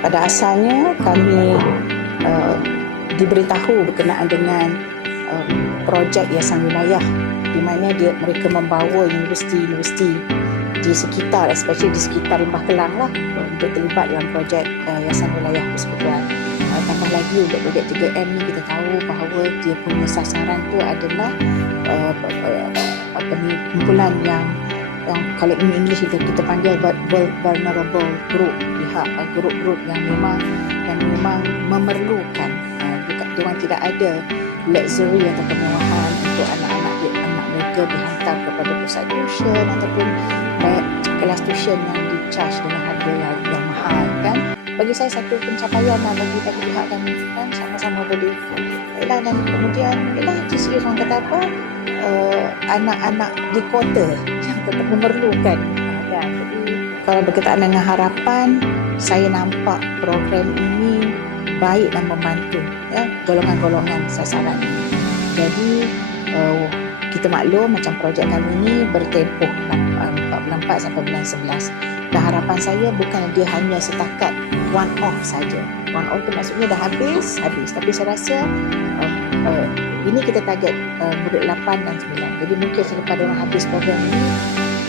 pada asalnya kami uh, diberitahu berkenaan dengan uh, projek Yayasan Wilayah di mana dia mereka membawa universiti-universiti di sekitar, especially di sekitar Lembah Kelang lah untuk terlibat dalam projek uh, Yayasan Wilayah Persekutuan. Uh, tambah lagi untuk projek 3M ni kita tahu bahawa dia punya sasaran tu adalah uh, apa ni kumpulan yang yang kalau in English kita kita panggil vulnerable group pihak uh, grup-grup yang memang yang memang memerlukan uh, bukan dia tidak ada luxury atau kemewahan untuk anak-anak dia, anak mereka dihantar kepada pusat tuition ataupun bayar kelas tuition yang di charge dengan harga yang, yang mahal kan? Bagi saya satu pencapaian lah bagi bagi pihak kami kan? Sama-sama boleh. Yalah, dan kemudian yalah GCA orang kata apa? Uh, anak-anak di kota tetap memerlukan. Kan jadi kalau berkaitan dengan harapan saya nampak program ini baik dan membantu ya golongan-golongan sasaran. Jadi uh, kita maklum macam projek kami ini bertempoh uh, 4 sampai bulan 11 dan harapan saya bukan dia hanya setakat one off saja. One off tu maksudnya dah habis habis. Tapi saya rasa uh, uh, ini kita target uh, murid 8 dan 9 jadi mungkin selepas orang habis program ini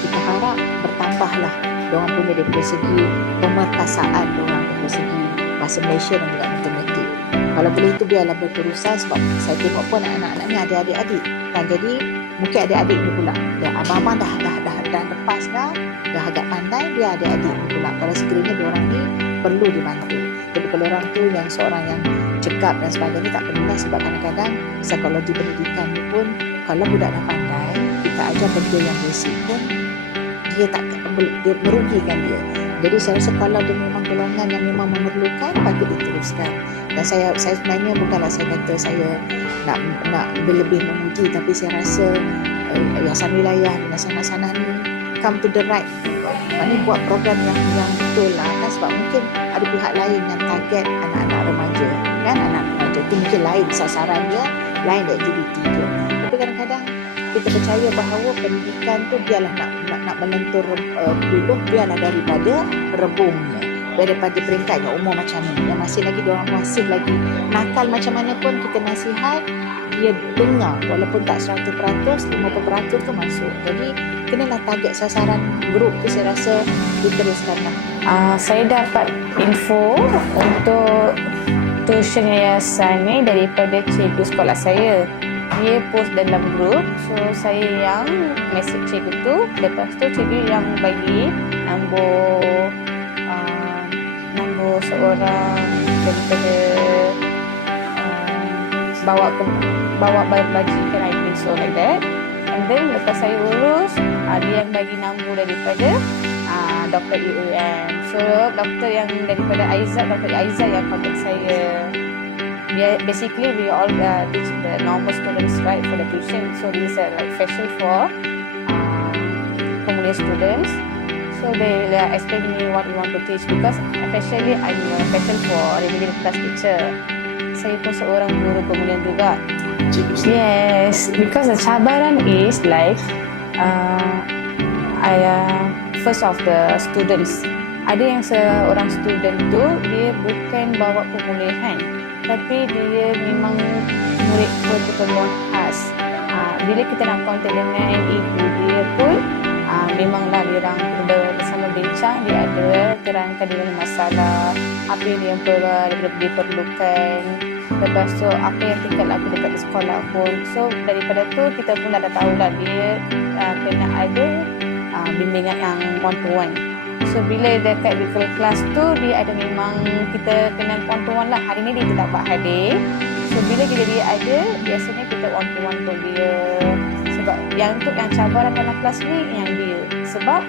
kita harap bertambahlah orang punya dari segi pemerkasaan orang dari segi bahasa Malaysia dan juga matematik. Kalau boleh itu biarlah berterusan sebab saya tengok pun anak-anak ni ada adik-adik kan jadi mungkin adik-adik ni pula. Dan abang-abang dah, dah, dah, dah lepas dah dah agak pandai dia adik-adik ni pula. Kalau sekiranya orang ni perlu dibantu. Jadi kalau orang tu yang seorang yang cekap dan sebagainya tak perlulah sebab kadang-kadang psikologi pendidikan ni pun kalau budak dah pandai kita ajar benda yang basic pun dia tak dia merugikan dia. Jadi saya rasa kalau dia memang golongan yang memang memerlukan patut diteruskan dan saya saya sebenarnya bukanlah saya kata saya nak nak lebih memuji tapi saya rasa uh, yayasan wilayah dan sana-sana ni come to the right. Mana buat program yang yang betul lah. Kan sebab mungkin ada pihak lain yang target anak-anak remaja. Kan anak remaja itu mungkin lain sasaran dia lain aktiviti dia. Tapi kadang-kadang kita percaya bahawa pendidikan tu biarlah nak nak, nak melentur uh, buluh biarlah daripada rebungnya. Daripada peringkatnya umur macam ni. Yang masih lagi orang masih lagi nakal macam mana pun kita nasihat dia dengar. Walaupun tak 100% 50% tu masuk. Jadi kenalah target sasaran grup tu saya rasa diteruskan lah. Uh, saya dapat info untuk tuition yayasan ni daripada cikgu sekolah saya. Dia post dalam grup, so saya yang message cikgu tu. Lepas tu cikgu yang bagi nombor uh, nombor seorang daripada uh, bawa ke bawa bajikan I think so like that. And then lepas saya urus, uh, dia yang bagi nombor daripada uh, Dr. EUM. So doktor yang daripada Aizat, Dr. Aizat yang contact saya. Dia, basically we all uh, teach the normal students right for the tuition. So is uh, like special for uh, pemulia students. So they uh, explain me what we want to teach because especially I'm a special for remedial class teacher. Saya pun seorang guru pemulihan juga. Yes, because the cabaran is like uh, I uh, first of the students. Ada yang seorang student tu dia bukan bawa pemulihan, tapi dia memang murid berkeperluan khas. Uh, bila kita nak kontak dengan ibu dia pun uh, memanglah dia orang bersama bincang. Dia ada terangkan dia punya masalah apa yang dia perlu diperlukan lepas tu apa yang tinggal aku dekat di sekolah pun. So daripada tu kita pun dah tahu lah dia uh, kena ada uh, bimbingan yang one to one so bila dekat virtual class tu dia ada memang kita kena one to one lah. Hari ni dia tak dapat hadir. So bila bila dia ada biasanya kita one to one untuk dia. Sebab yang untuk yang cabaran dalam kelas ni yang dia. Sebab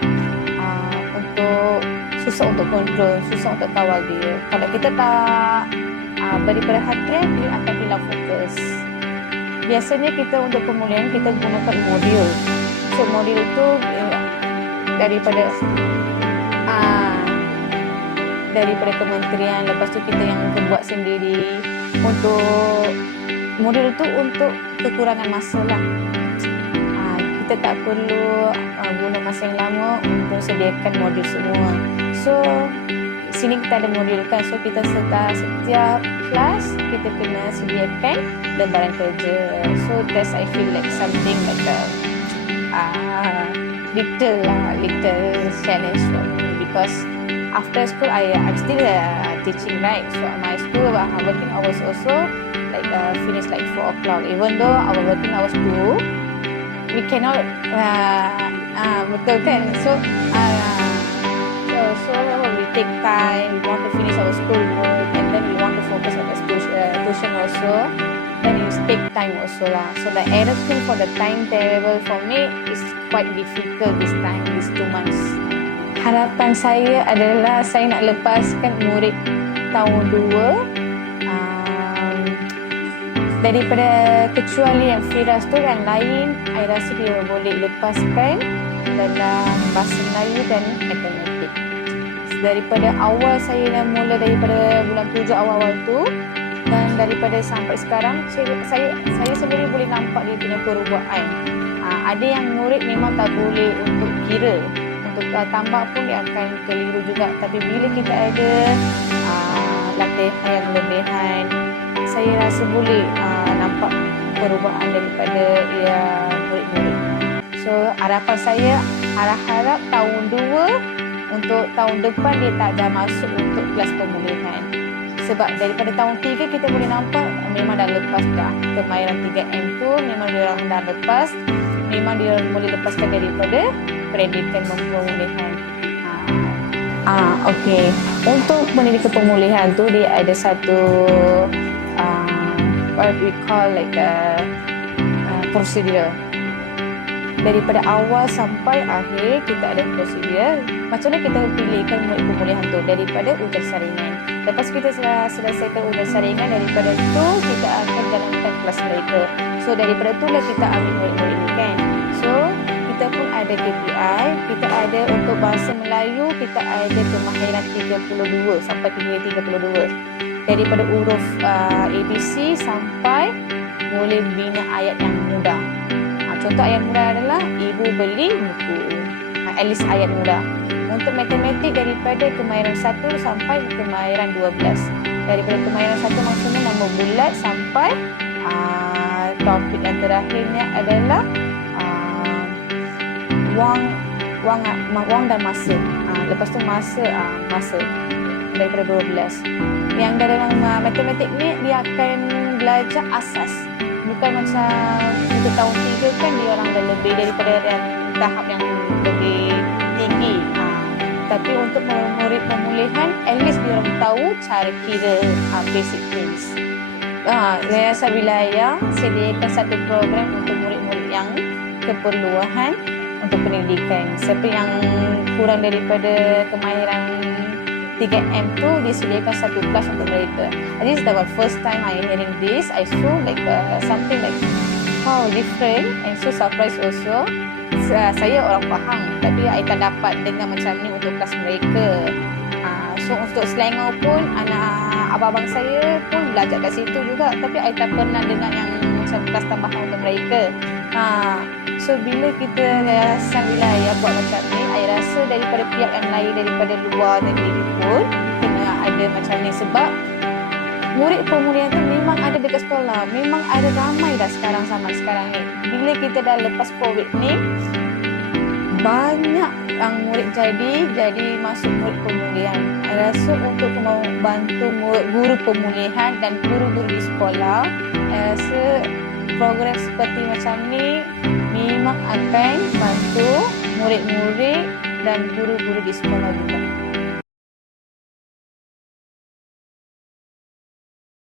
uh, untuk susah untuk kontrol susah untuk kawal dia. Kalau kita tak uh, beri perhatian dia akan hilang fokus. Biasanya kita untuk pemulihan kita gunakan modul. So modul tu eh, daripada daripada kementerian. Lepas tu kita yang buat sendiri untuk modul tu untuk kekurangan masa lah. Uh, kita tak perlu uh, guna masa yang lama untuk sediakan modul semua. So sini kita ada modul kan. So kita serta setiap kelas kita kena sediakan lembaran kerja. So that's I feel like something like a uh, little lah little challenge for me because after school I I'm still uh, teaching right so my school uh, working hours also like uh, finish like four o'clock. Even though our working hours two we cannot uh, uh, kan so uh, so so we take time. We want to finish our school work and then we want to focus on the school, uh, tuition also. Then it take time also lah. So the arrangement for the timetable for me is quite difficult this time these two months harapan saya adalah saya nak lepaskan murid tahun 2 um, daripada kecuali yang Firas tu yang lain saya rasa dia boleh lepaskan dalam bahasa Melayu dan matematik. Daripada awal saya dah mula daripada bulan 7 awal-awal tu dan daripada sampai sekarang saya saya, saya sendiri boleh nampak dia punya perubahan. Uh, ada yang murid memang tak boleh untuk kira uh, tambah pun dia akan keliru juga. Tapi bila kita ada uh, latihan yang lebihan saya rasa boleh uh, nampak perubahan daripada ya murid-murid. So harapan saya harap-harap tahun 2 untuk tahun depan dia tak dah masuk untuk kelas pemulihan. Sebab daripada tahun 3 kita boleh nampak memang dah lepas dah. Kemahiran 3M tu memang dia dah lepas. Memang dia boleh lepaskan daripada pendidikan pemulihan Ah, ah okey. Untuk pendidikan pemulihan tu dia ada satu uh, what we call like a, uh, prosedur. Daripada awal sampai akhir kita ada prosedur. Macam mana kita pilihkan pemulihan tu daripada ujian saringan. Lepas kita sudah selesaikan ujian saringan daripada tu kita akan jalankan kelas mereka. So daripada tu lah kita ambil murid-murid ni kan. Ada KPI, kita ada untuk bahasa Melayu, kita ada kemahiran 32 sampai hingga 32. Daripada huruf uh, ABC sampai boleh bina ayat yang mudah. Ha, contoh ayat mudah adalah ibu beli buku. Ha, at least ayat mudah. Untuk matematik daripada kemahiran 1 sampai kemahiran 12. Daripada kemahiran 1 maksudnya nombor bulat sampai uh, topik yang terakhirnya adalah wang wang wang dan masa. Uh, lepas tu masa uh, masa daripada 12. Yang dalam uh, matematik ni dia akan belajar asas. Bukan macam untuk tahun 3 kan dia orang dah lebih daripada yang tahap yang lebih tinggi. Uh, tapi untuk murid pemulihan at least dia orang tahu cara kira uh, basic things. Uh, Yayasan Wilayah sediakan satu program untuk murid-murid yang keperluan untuk pendidikan. Siapa yang kurang daripada kemahiran 3M tu disediakan satu kelas untuk mereka. This is the first time I hearing this. I saw like uh, something like wow different and so surprised also. Uh, saya orang Pahang tapi I tak dapat dengar macam ni untuk kelas mereka. Uh, so untuk Selangor pun anak abang-abang saya pun belajar kat situ juga tapi I tak pernah dengar yang macam kelas tambahan untuk mereka. Uh, so bila kita yayasan wilayah buat macam ni, I rasa daripada pihak yang lain daripada luar negeri pun kena ada macam ni sebab murid pemulihan tu memang ada dekat sekolah. Memang ada ramai dah sekarang zaman sekarang ni. Bila kita dah lepas COVID ni, banyak yang murid jadi jadi masuk murid pemulihan. Rasa untuk membantu guru pemulihan dan guru-guru di sekolah, I rasa program seperti macam ni memang akan bantu murid-murid dan guru-guru di sekolah juga.